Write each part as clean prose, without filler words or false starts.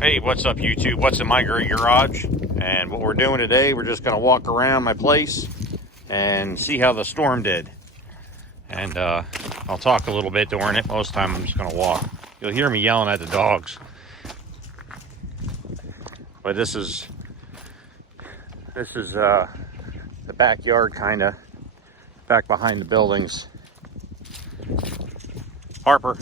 Hey, what's up YouTube? What's in my great garage? And what we're doing today, we're just gonna walk around my place and see how the storm did. And I'll talk a little bit during it. Most of the time I'm just gonna walk. You'll hear me yelling at the dogs. But this is the backyard, kinda back behind the buildings. Harper.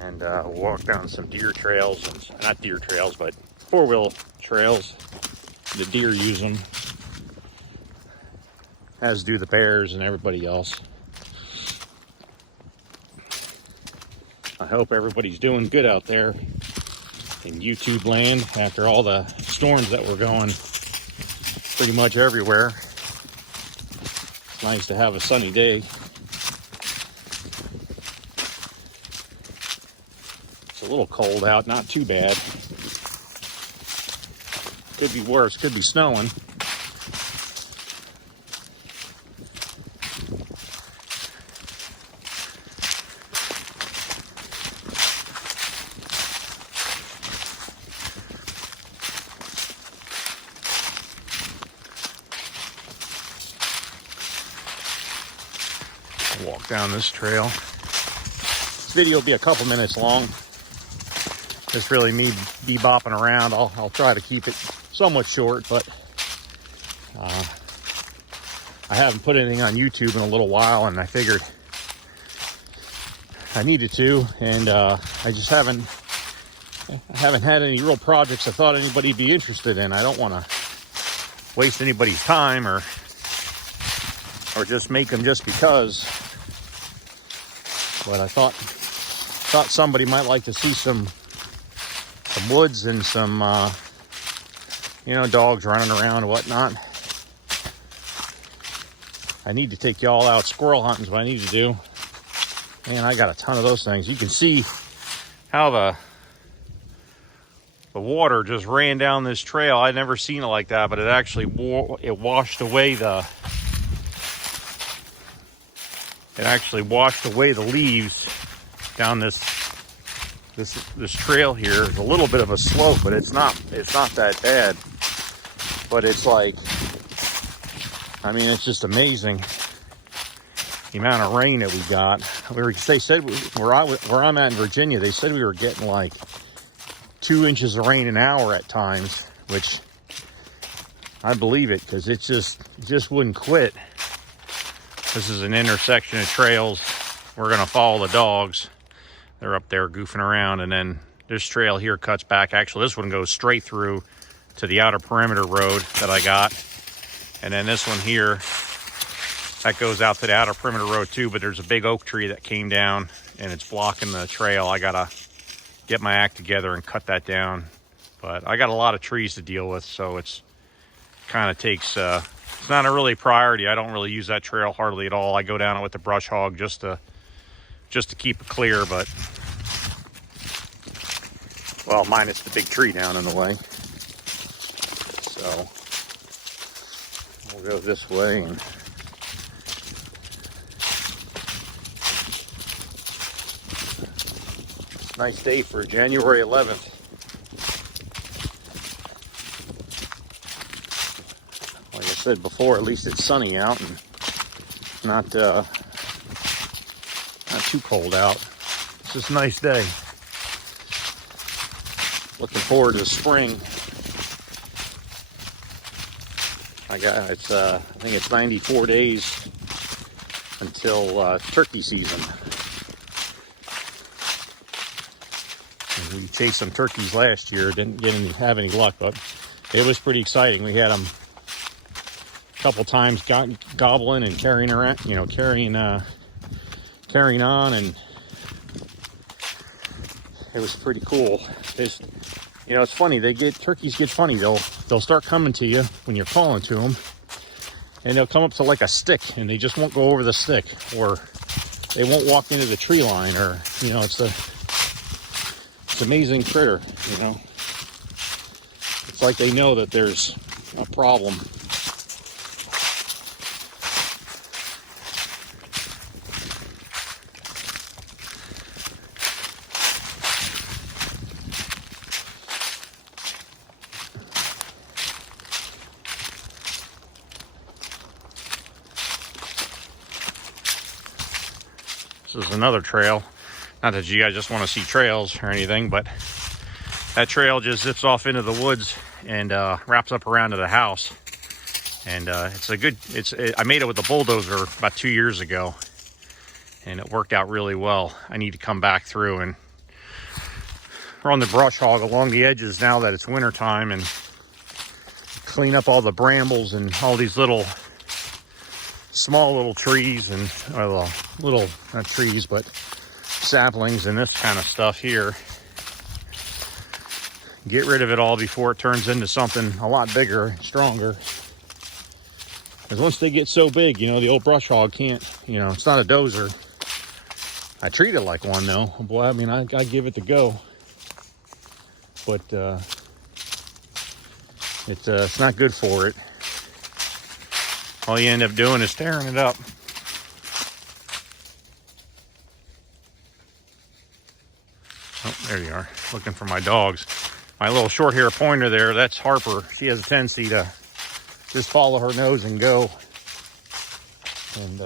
And walk down some deer trails, and not deer trails, but four-wheel trails. The deer use them, as do the bears and everybody else. I hope everybody's doing good out there in YouTube land after all the storms that were going pretty much everywhere. It's nice to have a sunny day. It's a little cold out, not too bad. Could be worse, could be snowing. Walk down this trail. This video will be a couple minutes long. Just really me bebopping around. I'll try to keep it somewhat short, but I haven't put anything on YouTube in a little while, and I figured I needed to, and I just haven't had any real projects I thought anybody'd be interested in. I don't want to waste anybody's time or just make them just because. But I thought somebody might like to see some woods and some dogs running around and whatnot. I need to take y'all out squirrel hunting is what I need to do. Man, I got a ton of those things. You can see how the water just ran down this trail. I'd never seen it like that, but it actually washed away the leaves down this trail here. There's a little bit of a slope, but it's not that bad. But it's like, I mean, it's just amazing the amount of rain that we got. They said where I'm at in Virginia, they said we were getting like 2 inches of rain an hour at times, which I believe it, because it just wouldn't quit. This is an intersection of trails. We're gonna follow the dogs. They're up there goofing around, and then this trail here cuts back. Actually, this one goes straight through to the outer perimeter road that I got. And then this one here, that goes out to the outer perimeter road too, but there's a big oak tree that came down and it's blocking the trail. I gotta get my act together and cut that down. But I got a lot of trees to deal with, so it's kind of takes, it's not a really priority. I don't really use that trail hardly at all. I go down it with the brush hog just to keep it clear, but, well, minus the big tree down in the way. So we'll go this way, and nice day for January 11th. Like I said before, at least it's sunny out and not too cold out. It's just a nice day. Looking forward to spring. I think it's 94 days until turkey season. And we chased some turkeys last year, didn't have any luck, but it was pretty exciting. We had them a couple times gobbling and carrying around, carrying on, and it was pretty cool. It's funny, turkeys get funny. They'll start coming to you when you're calling to them, and they'll come up to like a stick, and they just won't go over the stick, or they won't walk into the tree line, or it's amazing critter. It's like they know that there's a problem. is another trail. Not that you guys just want to see trails or anything, but that trail just zips off into the woods and wraps up around to the house. And I made it with a bulldozer about 2 years ago, and it worked out really well. I need to come back through and run the brush hog along the edges now that it's winter time, and clean up all the brambles and all these small little trees and little, not trees, but saplings and this kind of stuff here. Get rid of it all before it turns into something a lot bigger, stronger. Because once they get so big, the old brush hog can't, it's not a dozer. I treat it like one though. Boy, I mean, I give it the go. But it's not good for it. All you end up doing is tearing it up. Oh, there you are. Looking for my dogs. My little short hair pointer there, that's Harper. She has a tendency to just follow her nose and go. And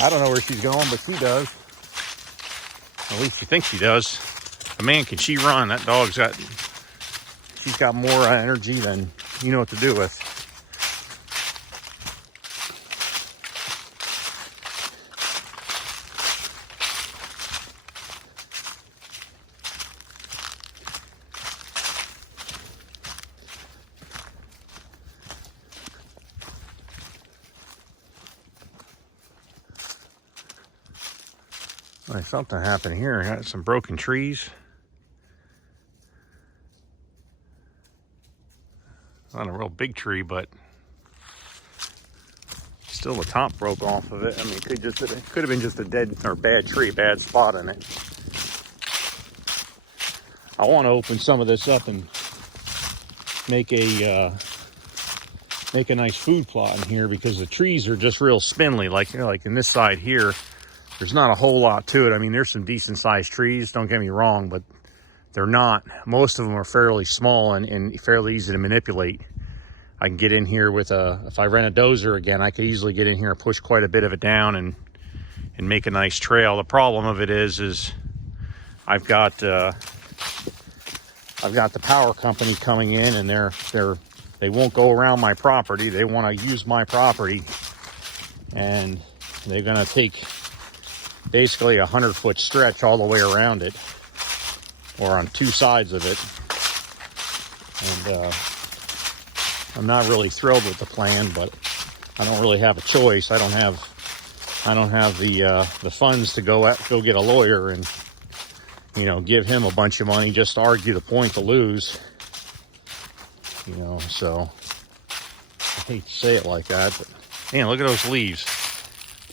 I don't know where she's going, but she does. At least she thinks she does. But man, can she run. That she's got more energy than you know what to do with. Something happened here. I got some broken trees. Not a real big tree, but still the top broke off of it. I mean, it could have been just a dead or bad tree, bad spot in it. I want to open some of this up and make a nice food plot in here, because the trees are just real spindly. Like in this side here, there's not a whole lot to it. I mean, there's some decent sized trees, don't get me wrong, but they're not. Most of them are fairly small and fairly easy to manipulate. I can get in here with if I rent a dozer again, I could easily get in here and push quite a bit of it down and make a nice trail. The problem of it is I've got the power company coming in, and they won't go around my property. They want to use my property, and they're going to take basically 100-foot stretch all the way around it, or on two sides of it. And I'm not really thrilled with the plan, but I don't really have a choice. I don't have the funds to go get a lawyer and give him a bunch of money just to argue the point to lose. So I hate to say it like that, but man, look at those leaves.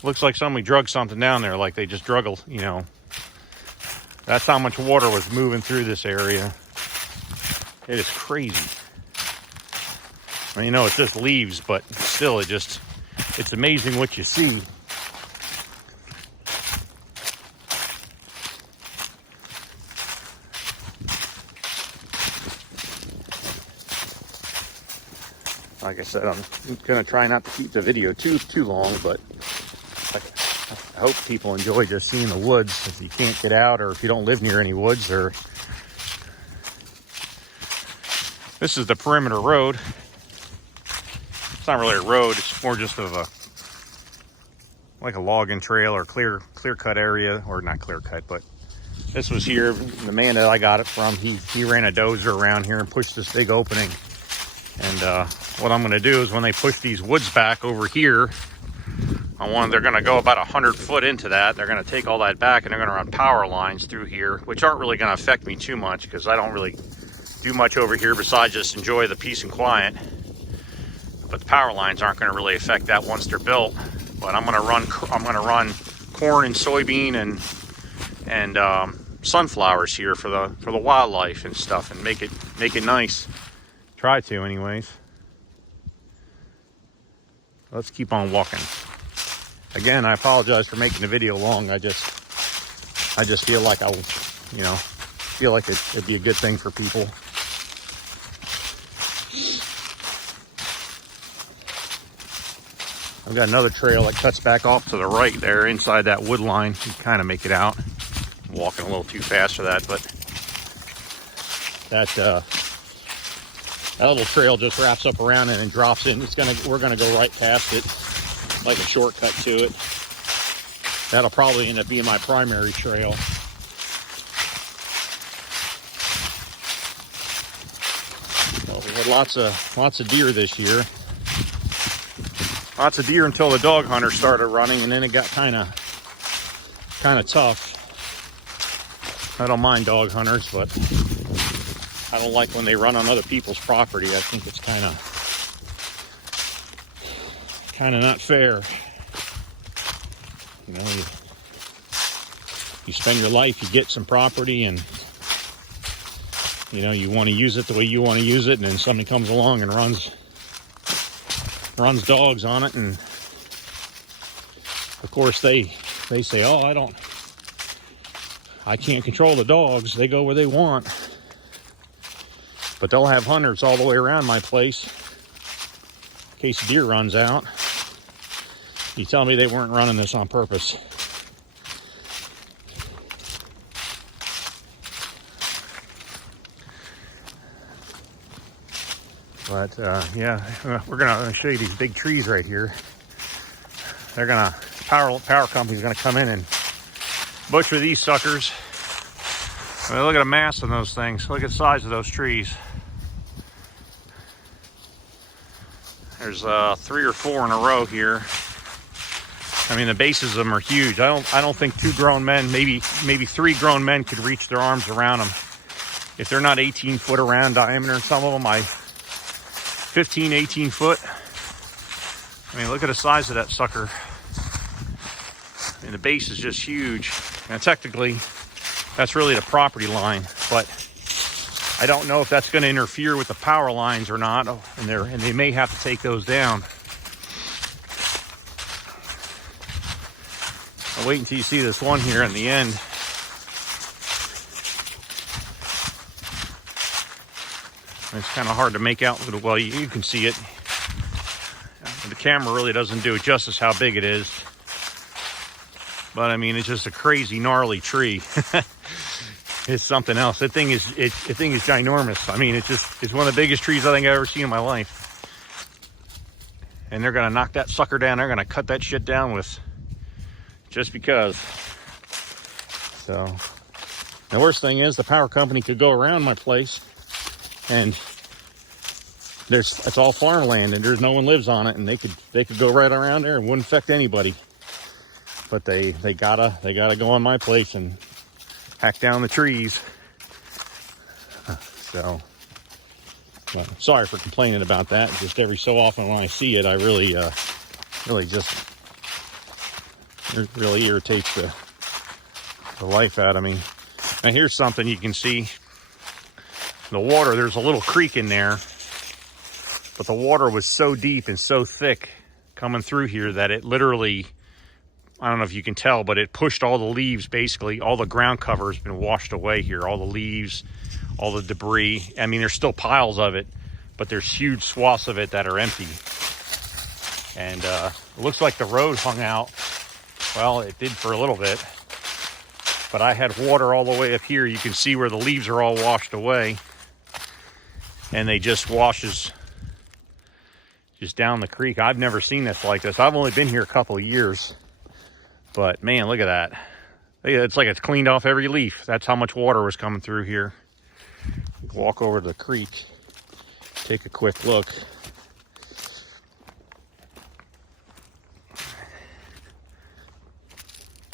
Looks like somebody drugged something down there, like they just drug, That's how much water was moving through this area. It is crazy. I mean, it's just leaves, but still, it's amazing what you see. Like I said, I'm going to try not to keep the video too long, but I hope people enjoy just seeing the woods if you can't get out, or if you don't live near any woods. Or this is the perimeter road. It's not really a road, it's more just of like a logging trail or clear cut area, or not clear cut, but this was here. The man that I got it from, he ran a dozer around here and pushed this big opening. And what I'm going to do is, when they push these woods back over here, they're going to go about 100 foot into that. They're going to take all that back, and they're going to run power lines through here, which aren't really going to affect me too much, because I don't really do much over here besides just enjoy the peace and quiet. But the power lines aren't going to really affect that once they're built. But I'm going to run corn and soybean and sunflowers here for the wildlife and stuff, and make it nice. Try to, anyways. Let's keep on walking. Again, I apologize for making the video long. I just feel like it'd be a good thing for people. I've got another trail that cuts back off to the right there inside that wood line. You can kind of make it out. I'm walking a little too fast for that, but that little trail just wraps up around it and drops in. We're gonna go right past it, like a shortcut to it. That'll probably end up being my primary trail. Well, we had lots of deer this year. Lots of deer until the dog hunter started running, and then it got kind of tough. I don't mind dog hunters, but I don't like when they run on other people's property. I think it's kind of not fair. You know, you spend your life, you get some property, and you know, you want to use it the way you want to use it, and then somebody comes along and runs dogs on it, and of course they say, oh, I can't control the dogs, they go where they want. But they'll have hunters all the way around my place in case a deer runs out. You tell me they weren't running this on purpose. But yeah, we're gonna show you these big trees right here. They're gonna power company's gonna come in and butcher these suckers. I mean, look at the mass of those things. Look at the size of those trees. There's 3 or 4 in a row here. I mean, the bases of them are huge. I don't think 2 grown men, maybe 3 grown men could reach their arms around them. If they're not 18 foot around diameter, some of them 15, 18 foot. I mean, look at the size of that sucker. I mean, the base is just huge. Now, technically, that's really the property line, but I don't know if that's going to interfere with the power lines or not, and they may have to take those down. I'll wait until you see this one here in the end. It's kind of hard to make out. Well, you can see it. The camera really doesn't do it justice how big it is. But I mean, it's just a crazy, gnarly tree. It's something else. That thing is ginormous. I mean, it's one of the biggest trees I think I've ever seen in my life. And they're gonna knock that sucker down. They're gonna cut that shit down with just because. So the worst thing is the power company could go around my place, and it's all farmland, and there's no one lives on it, and they could go right around there and wouldn't affect anybody. But they gotta go on my place and hack down the trees. So sorry for complaining about that. Just every so often when I see it, I really just, it really irritates the life out of me. Now here's something you can see. The water, there's a little creek in there, but the water was so deep and so thick coming through here that it literally, I don't know if you can tell, but it pushed all the leaves, basically. All the ground cover has been washed away here. All the leaves, all the debris. I mean, there's still piles of it, but there's huge swaths of it that are empty. And it looks like the road hung out. Well, it did for a little bit. But I had water all the way up here. You can see where the leaves are all washed away. And they just washes just down the creek. I've never seen this like this. I've only been here a couple of years. But man, look at that. It's like it's cleaned off every leaf. That's how much water was coming through here. Walk over to the creek, take a quick look.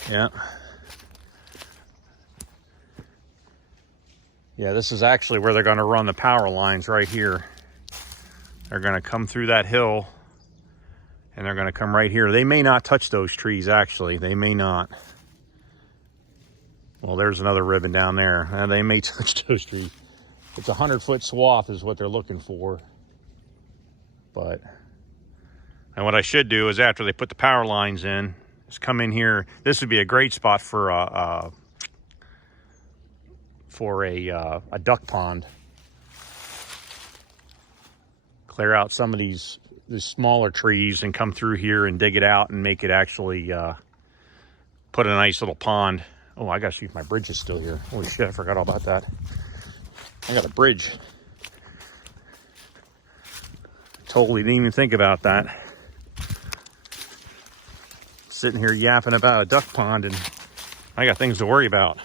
Yeah. Yeah, this is actually where they're going to run the power lines right here. They're going to come through that hill, and they're going to come right here. They may not touch those trees, actually. They may not. Well, there's another ribbon down there. They may touch those trees. It's a 100-foot swath is what they're looking for. But, and what I should do is after they put the power lines in, is come in here. This would be a great spot for a duck pond. Clear out some of these the smaller trees and come through here and dig it out and make it actually put a nice little pond. Oh, I gotta see if my bridge is still here. Holy shit, I forgot all about that. I got a bridge. Totally didn't even think about that. Sitting here yapping about a duck pond, and I got things to worry about.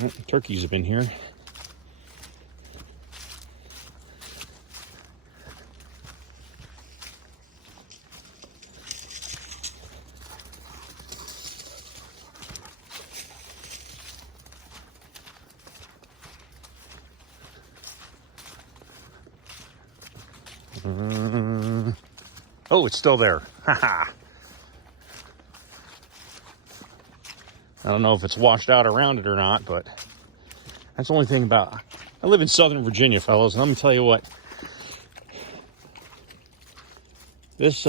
Well, turkeys have been here. Oh, it's still there. Haha. I don't know if it's washed out around it or not, but that's the only thing about... I live in Southern Virginia, fellas, and let me tell you what. This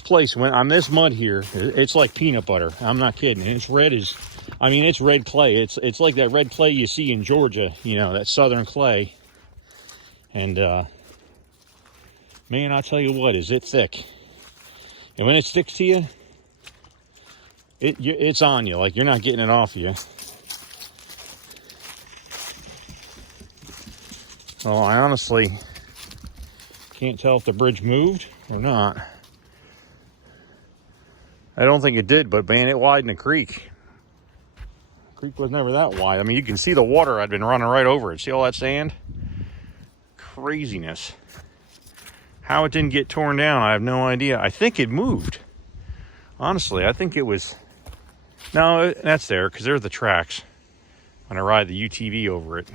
place, when on this mud here, it's like peanut butter. I'm not kidding. It's red as... I mean, it's red clay. It's like that red clay you see in Georgia, you know, that southern clay. And, man, I'll tell you what, is it thick. And when it sticks to you, it's on you. Like, you're not getting it off you. Well, I honestly can't tell if the bridge moved or not. I don't think it did, but, man, it widened the creek. The creek was never that wide. I mean, you can see the water. I'd been running right over it. See all that sand? Craziness. How it didn't get torn down, I have no idea. I think it moved. Honestly, I think it was... No, that's there, because there's the tracks when I ride the UTV over it.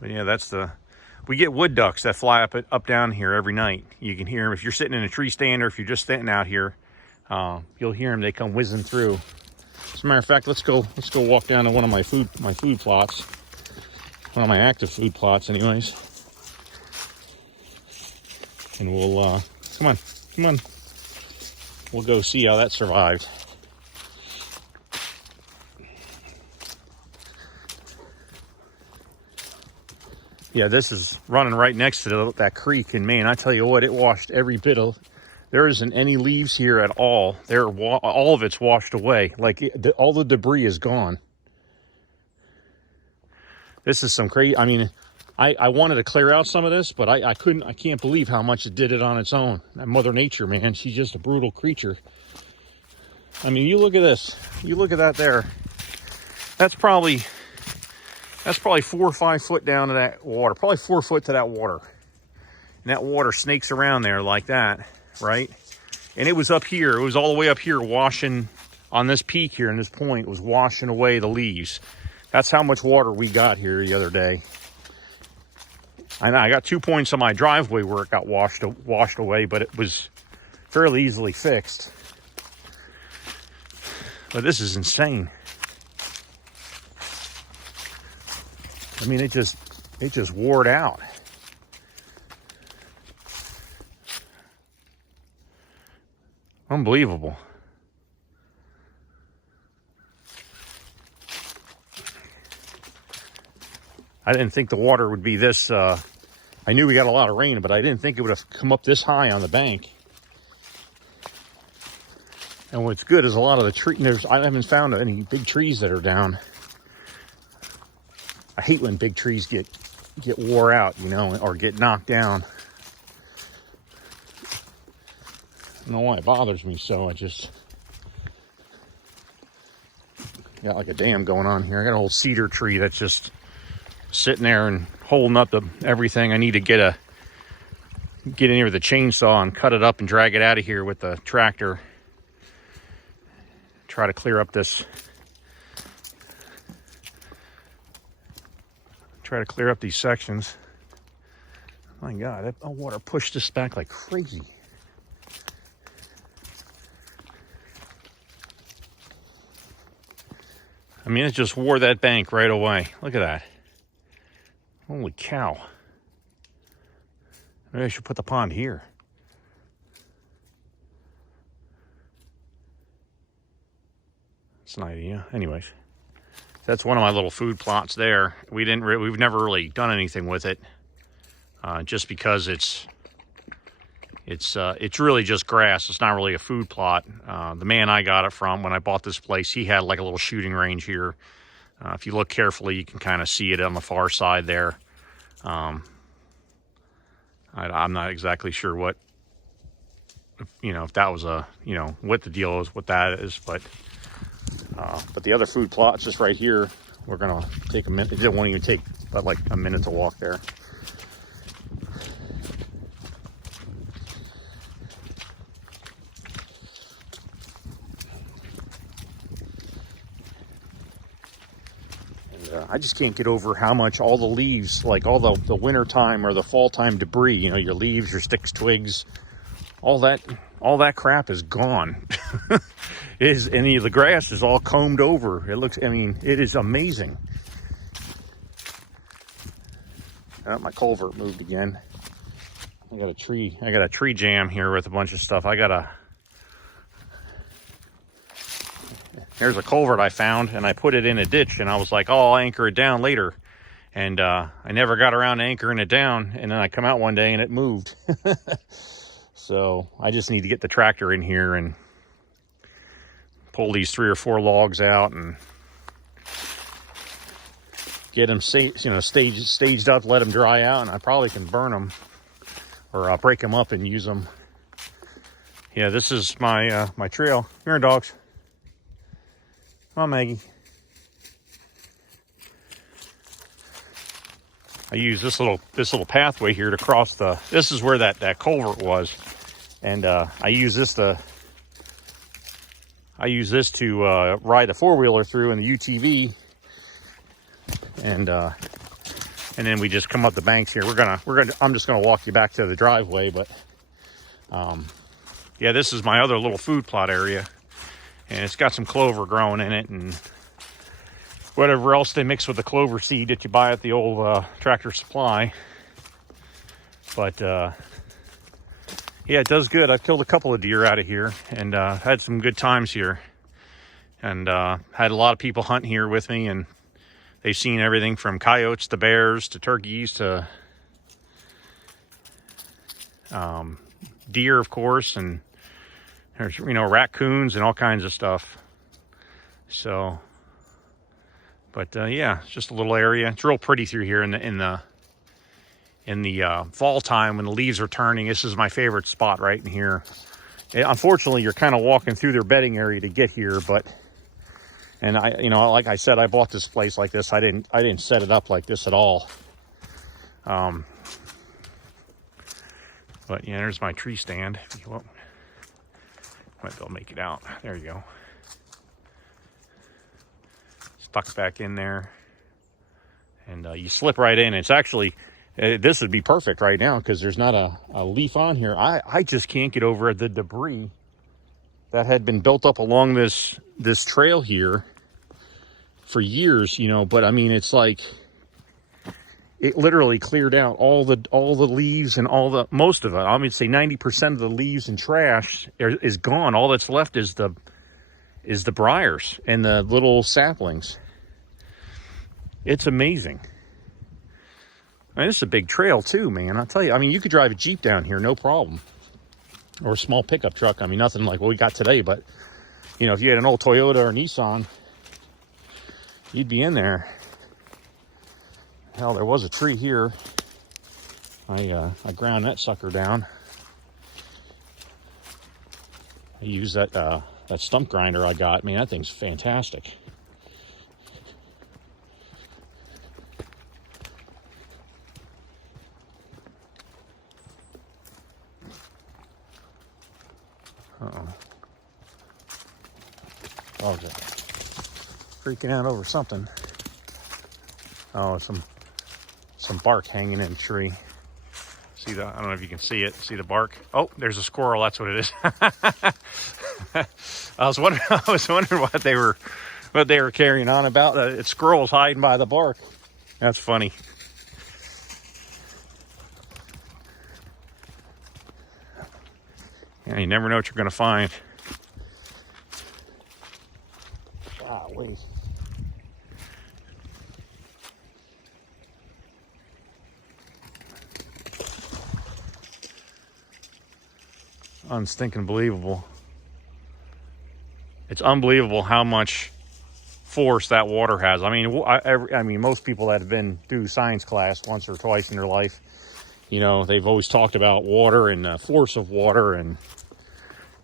But yeah, that's the... We get wood ducks that fly up down here every night. You can hear them if you're sitting in a tree stand or if you're just sitting out here. You'll hear them. They come whizzing through. As a matter of fact, let's go walk down to one of my food plots. One of my active food plots, anyways. And we'll come on. We'll go see how that survived. Yeah, this is running right next to that creek, and man, I tell you what, it washed every bit of... There isn't any leaves here at all. All of it's washed away. Like, all the debris is gone. This is some crazy... I mean, I wanted to clear out some of this, but I couldn't... I can't believe how much it did it on its own. That Mother Nature, man, she's just a brutal creature. I mean, you look at this. You look at that there. That's probably 4 or 5 foot down to that water. Probably 4 foot to that water. And that water snakes around there like that, right? And it was up here. It was all the way up here washing on this peak here, and this point was washing away the leaves. That's how much water we got here the other day. I know I got 2 points on my driveway where it got washed away, but it was fairly easily fixed. But this is insane. I mean, it just wore it out. Unbelievable. I didn't think the water would be this, I knew we got a lot of rain, but I didn't think it would have come up this high on the bank. And what's good is a lot of the trees, I haven't found any big trees that are down. I hate when big trees get wore out, you know, or get knocked down. I don't know why it bothers me so. I just got like a dam going on here. I got a whole cedar tree that's just sitting there and holding up everything. I need to get in here with a chainsaw and cut it up and drag it out of here with the tractor. Try to clear up this. Try to clear up these sections. My God, that water pushed this back like crazy. I mean, it just wore that bank right away. Look at that. Holy cow. Maybe I should put the pond here. It's an idea. Anyways, that's one of my little food plots there. We've never really done anything with it, just because it's really just grass. It's not really a food plot. The man I got it from when I bought this place, he had like a little shooting range here. If you look carefully, you can kind of see it on the far side there. I'm not exactly sure what, if that was what the deal is, what that is, but the other food plot's just right here. We're gonna take a minute. It won't even take but like a minute to walk there. I just can't get over how much all the leaves, like all the winter time or the fall time debris, your leaves, your sticks, twigs, all that crap is gone. The grass is all combed over. It is amazing. My culvert moved again. I got a tree jam here with a bunch of stuff. There's a culvert I found, and I put it in a ditch, and I was like, oh, I'll anchor it down later. And I never got around to anchoring it down, and then I come out one day and it moved. So I just need to get the tractor in here and pull these 3 or 4 logs out and get them staged up, let them dry out, and I probably can burn them or break them up and use them. Yeah, this is my my trail. Here, dogs. Come on, Maggie. I use this little pathway here to cross this is where that culvert was, and I use this to ride the 4-wheeler through in the UTV, and then we just come up the banks here. I'm just gonna walk you back to the driveway, but yeah, this is my other little food plot area. And it's got some clover growing in it and whatever else they mix with the clover seed that you buy at the old Tractor Supply. But yeah, it does good. I've killed a couple of deer out of here and had some good times here. And had a lot of people hunt here with me, and they've seen everything from coyotes to bears to turkeys to deer, of course, and there's, raccoons and all kinds of stuff. So, but yeah, it's just a little area. It's real pretty through here in the fall time when the leaves are turning. This is my favorite spot right in here. Unfortunately, you're kind of walking through their bedding area to get here, and like I said, I bought this place like this. I didn't set it up like this at all. But yeah, there's my tree stand. If you want. Might be able to make it out. There you go. Stuck back in there. And you slip right in. It's actually, this would be perfect right now because there's not a leaf on here. I just can't get over the debris that had been built up along this trail here for years, but it's like, it literally cleared out all the leaves and most of it. I would say 90% of the leaves and trash is gone. All that's left is the briars and the little saplings. It's amazing. This is a big trail too, man. I'll tell you. You could drive a Jeep down here, no problem, or a small pickup truck. Nothing like what we got today, but if you had an old Toyota or Nissan, you'd be in there. Hell, there was a tree here. I ground that sucker down. I used that stump grinder I got. That thing's fantastic. Uh-oh. Dogs are freaking out over something. Oh, some bark hanging in a tree. See I don't know if you can see it. See the bark? Oh, there's a squirrel. That's what it is. I was wondering what they were carrying on about. It's squirrels hiding by the bark. That's funny. Yeah, you never know what you're going to find. Wait. Unstinking believable. It's unbelievable how much force that water has. I mean, I mean, most people that have been through science class once or twice in their life, you know, they've always talked about water and the force of water, and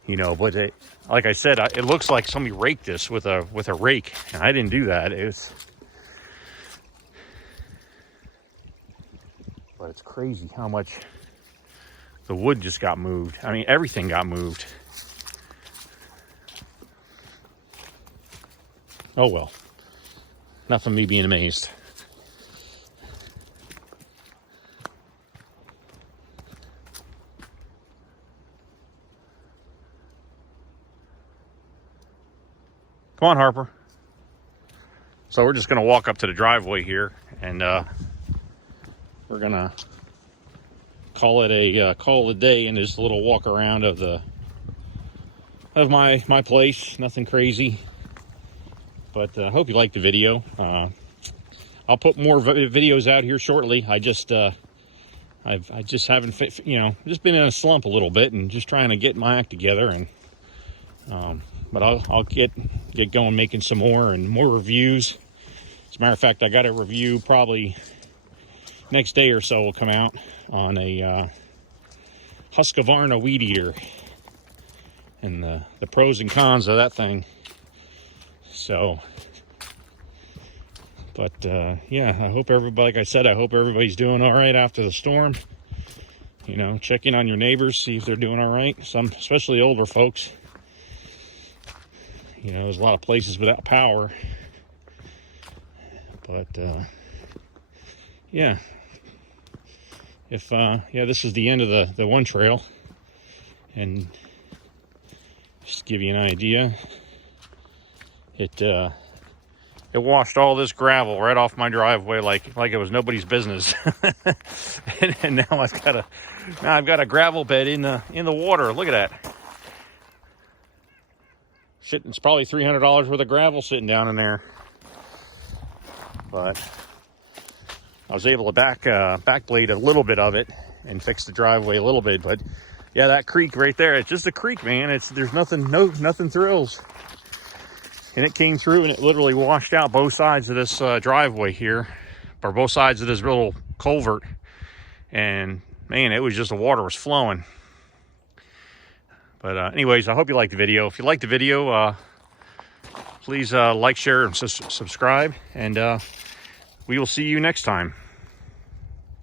you know, but it, like I said, it looks like somebody raked this with a rake, and I didn't do that. But it's crazy how much the wood just got moved. I mean, everything got moved. Oh well, nothing me being amazed. Come on, Harper. So we're just gonna walk up to the driveway here, and we're gonna call it a day in this little walk around of my place. Nothing crazy, but I hope you liked the video. I'll put more videos out here shortly. I just haven't just been in a slump a little bit and just trying to get my act together, and but I'll get going making some more reviews. As a matter of fact, I got a review probably next day or so will come out on a Husqvarna weed eater and the pros and cons of that thing. So, but yeah, I hope everybody, like I said, I hope everybody's doing all right after the storm. You know, check in on your neighbors, see if they're doing all right. Some, especially older folks. You know, there's a lot of places without power. But yeah, this is the end of the one trail, and just to give you an idea, it washed all this gravel right off my driveway like it was nobody's business. and now I've got a gravel bed in the water. Look at that. Shit, it's probably $300 worth of gravel sitting down in there. But I was able to backblade a little bit of it and fix the driveway a little bit. But yeah, that creek right there, it's just a creek, man. There's nothing thrills. And it came through and it literally washed out both sides of this driveway here, or both sides of this little culvert. And man, it was just, the water was flowing. But anyways, I hope you liked the video. If you liked the video, please like, share, and subscribe. And we will see you next time.